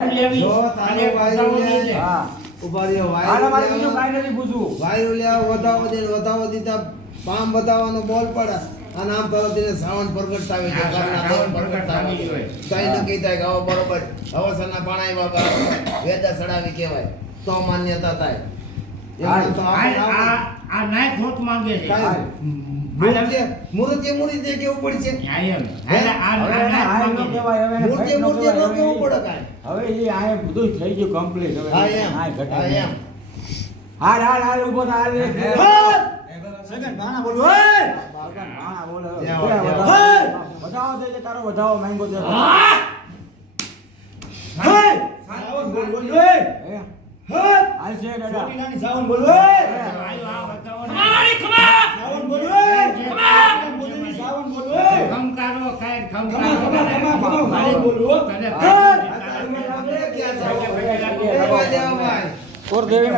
જો તારે વાયુ લે હા ઉભા રહ્યો વાયુ મારે બીજું કાઈ નથી પૂછવું વાયુ લે વધાવો દીધા પામ બતાવવાનો બોલ પડે અને આમ તરત શ્રાવણ પ્રગટાવે છે ઘરના શ્રાવણ પ્રગટાવી હોય કઈ ન કીધા કે હવે બરોબર હવસના પાણાઈ બાબા વેદા સડાવી કહેવાય તો માન્યતા થાય એમ તો આ નાય ખોટ માંગે છે મૂર્તિ કેવું પડશે મૂર્તિ નો કેવું પડે કાઈ હવે એ આ બધું થઈ ગયું કમ્પ્લીટ હવે હા એમ હાલ ઉભો થા હાલ સગન ગાણા બોલ ઓય ગાણા બોલ વધાવો દે તારો વધાવો માંગો દે સાવન બોલ બોલ ઓય હાલ છે દાદા છોટી નાની સાવન બોલ ઓય આયો આ બતાવો તમારી ખબર સાવન બોલ ઓય ખબર સાવન બોલ ઓય ખમકારો કાય ખમા બોલ ઓ તને ક્યાં છે ઓર દેવે